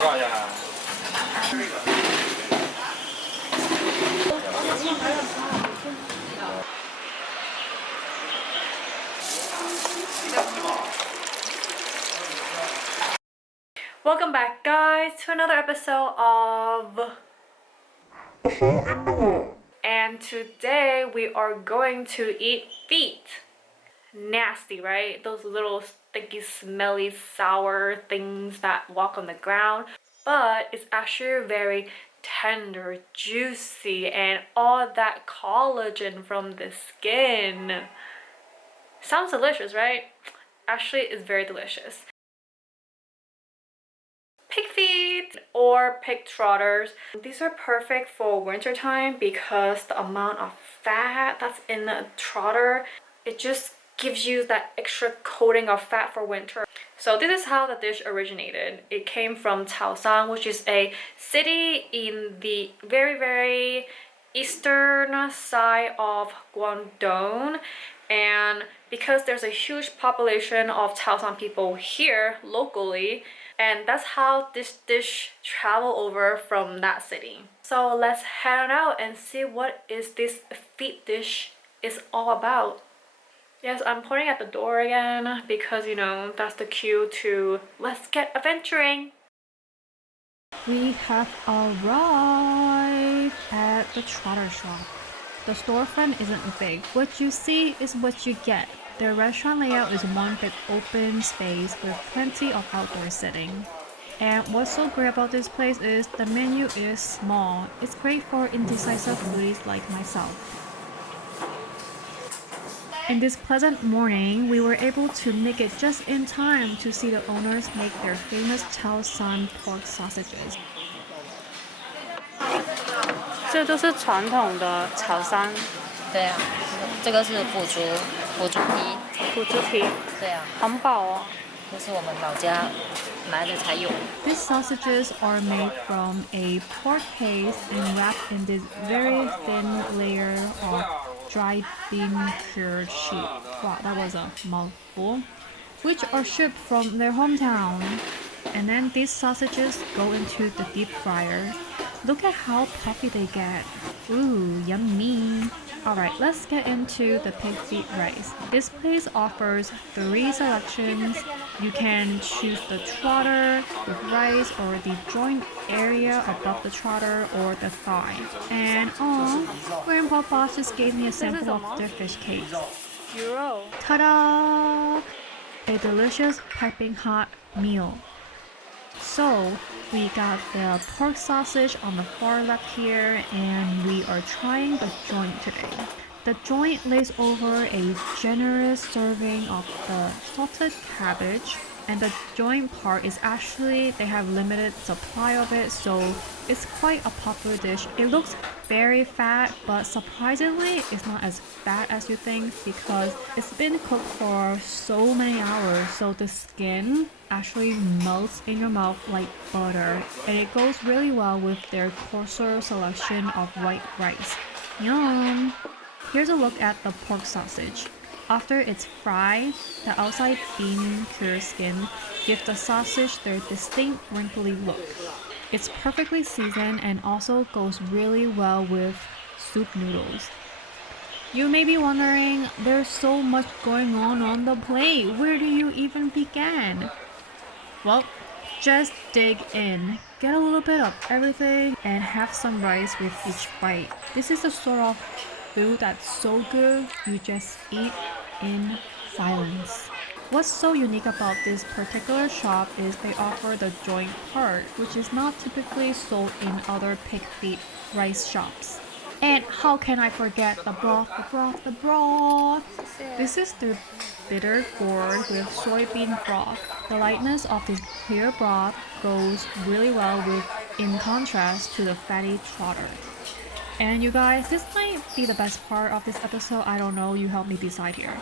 Welcome back, guys, to another episode of and today we are going to eat feet. Nasty, right? Those little stinky, smelly, sour things that walk on the ground. But it's actually very tender, juicy, and all that collagen from the skin. Sounds delicious, right? Actually, it's very delicious. Pig feet or pig trotters. These are perfect for wintertime because the amount of fat that's in the trotter, it just gives you that extra coating of fat for winter. So this is how the dish originated. It came from Chaoshan, which is a city in the very eastern side of Guangzhou. And because there's a huge population of Chaoshan people here locally, and that's how this dish traveled over from that city. So let's head out and see what is this feet dish is all about. Yes, I'm pointing at the door again because, you know, that's the cue to let's get adventuring. We have arrived at the trotter shop. The storefront isn't big. What you see is what you get. The restaurant layout is one big open space with plenty of outdoor seating. And what's so great about this place is the menu is small. It's great for indecisive foodies like myself. In this pleasant morning, we were able to make it just in time to see the owners make their famous Chaoshan pork sausages. 这都是传统的潮汕。对啊，这个是腐竹皮。腐竹皮。对啊。很饱哦。这是我们老家买的才有。These sausages are made from a pork paste and wrapped in this very thin layer of dried bean cured sheep. Wow, that was a mouthful. Which are shipped from their hometown. And then these sausages go into the deep fryer. Look at how puffy they get. Ooh, yummy. Alright, let's get into the pig feet rice. This place offers 3 selections. You can choose the trotter with rice or the joint area above the trotter or the thigh. And Grandpa Boss just gave me a sample of their fish cakes. Ta-da! A delicious piping hot meal. So, we got the pork sausage on the far left here, and we are trying the joint today. The joint lays over a generous serving of the salted cabbage, and the joint part is actually, they have limited supply of it, so it's quite a popular dish. It looks very fat, but surprisingly, it's not as fat as you think because it's been cooked for so many hours, so the skin actually melts in your mouth like butter, and it goes really well with their coarser selection of white rice. Yum! Here's a look at the pork sausage. After it's fried, the outside bean cured skin gives the sausage their distinct wrinkly look. It's perfectly seasoned and also goes really well with soup noodles. You may be wondering, there's so much going on the plate. Where do you even begin? Well, just dig in. Get a little bit of everything and have some rice with each bite. This is the sort of food that's so good, you just eat in silence. What's so unique about this particular shop is they offer the joint part, which is not typically sold in other pig feet rice shops. And how can I forget the broth, the broth? This is the bitter gourd with soybean broth. The lightness of this clear broth goes really well with, in contrast to the fatty trotter. And you guys, this might be the best part of this episode. I don't know, you help me decide here.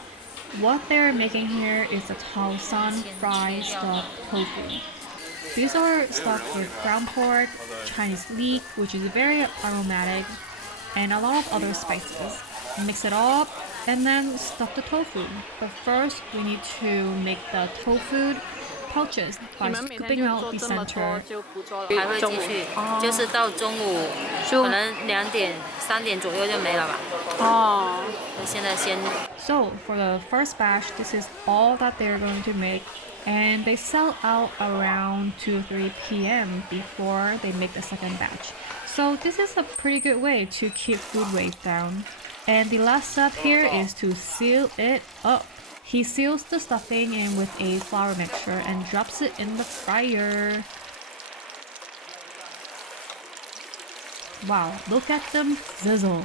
What they're making here is the Chaoshan fried stuffed tofu. These are stuffed with ground pork, Chinese leek, which is very aromatic, and a lot of other spices. Mix it all up and then stuff the tofu. But first, we need to make the tofu approaches 你 by 们每天 scooping 就 out 做 the 这么多 center. 就不做了，还会继续，就是到中午可能2点、3点左右就没了吧。哦。现在先。So for the first batch, this is all that they're going to make, and they sell out around 2 or 3 p.m. before they make the second batch. So this is a pretty good way to keep food waste down. And the last step here is to seal it up. He seals the stuffing in with a flour mixture and drops it in the fryer. Wow, look at them sizzle.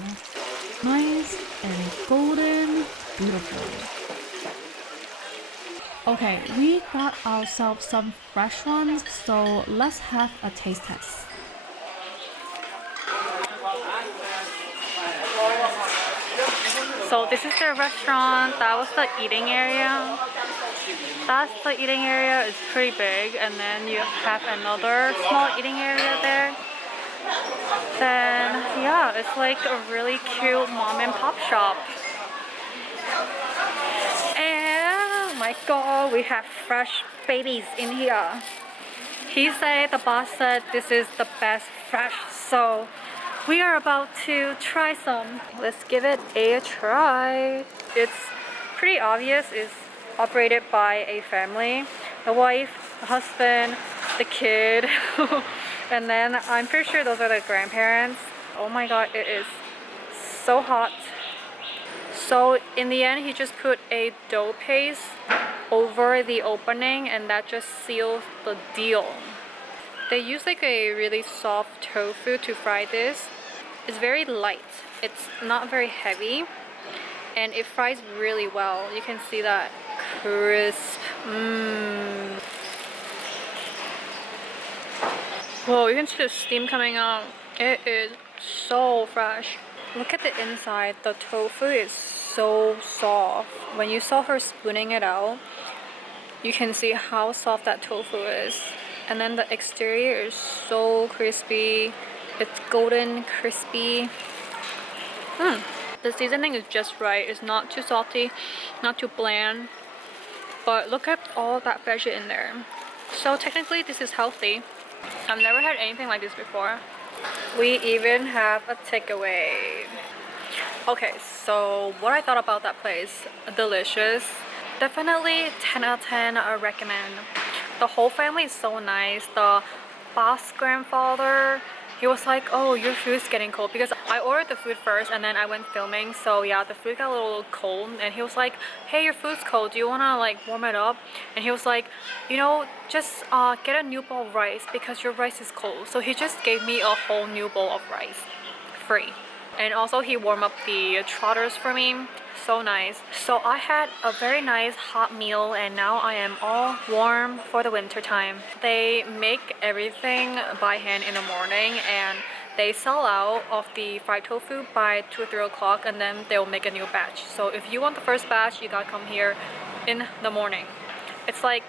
Nice and golden, beautiful. Okay, we got ourselves some fresh ones, so let's have a taste test. So this is the restaurant. That was the eating area. That's the eating area. It's pretty big, and then you have another small eating area there. Then yeah, it's like a really cute mom and pop shop. And oh my god, we have fresh babies in here. The boss said this is the best fresh, so we are about to try some. Let's give it a try. It's pretty obvious it's operated by a family. The wife, the husband, the kid, and then I'm pretty sure those are the grandparents. Oh my god, it is so hot. So in the end, he just put a dough paste over the opening, and that just seals the deal. They use like a really soft tofu to fry this. It's very light. It's not very heavy, and it fries really well. You can see that crisp. Whoa, you can see the steam coming out. It is so fresh. Look at the inside. The tofu is so soft. When you saw her spooning it out, you can see how soft that tofu is. And then the exterior is so crispy. It's golden, crispy. The seasoning is just right. It's not too salty, not too bland. But look at all that veggie in there. So technically this is healthy. I've never had anything like this before. We even have a takeaway. Okay, so what I thought about that place, delicious. Definitely 10 out of 10, I recommend. The whole family is so nice. The boss grandfather, he was like, oh, your food's getting cold, because I ordered the food first and then I went filming, so yeah, the food got a little cold, and he was like, hey, your food's cold, do you want to like warm it up? And he was like, you know, just get a new bowl of rice because your rice is cold. So he just gave me a whole new bowl of rice, free. And also he warmed up the trotters for me. So nice. So I had a very nice hot meal, and now I am all warm for the winter time. They make everything by hand in the morning, and they sell out of the fried tofu by 2 or 3 o'clock, and then they'll make a new batch. So if you want the first batch, you gotta come here in the morning. It's like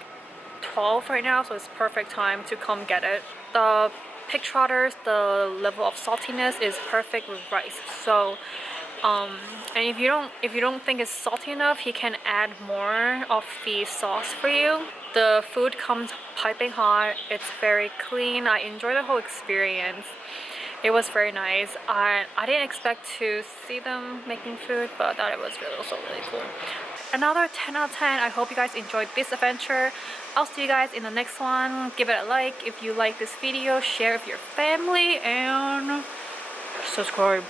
12 right now, so it's perfect time to come get it. The pig trotters, the level of saltiness is perfect with rice. So and if you don't think it's salty enough, he can add more of the sauce for you. The food comes piping hot. It's very clean. I enjoy the whole experience. It was very nice. I didn't expect to see them making food, but I thought it was also really cool. Another 10 out of 10. I hope you guys enjoyed this adventure. I'll see you guys in the next one. Give it a like if you like this video, share with your family, and subscribe.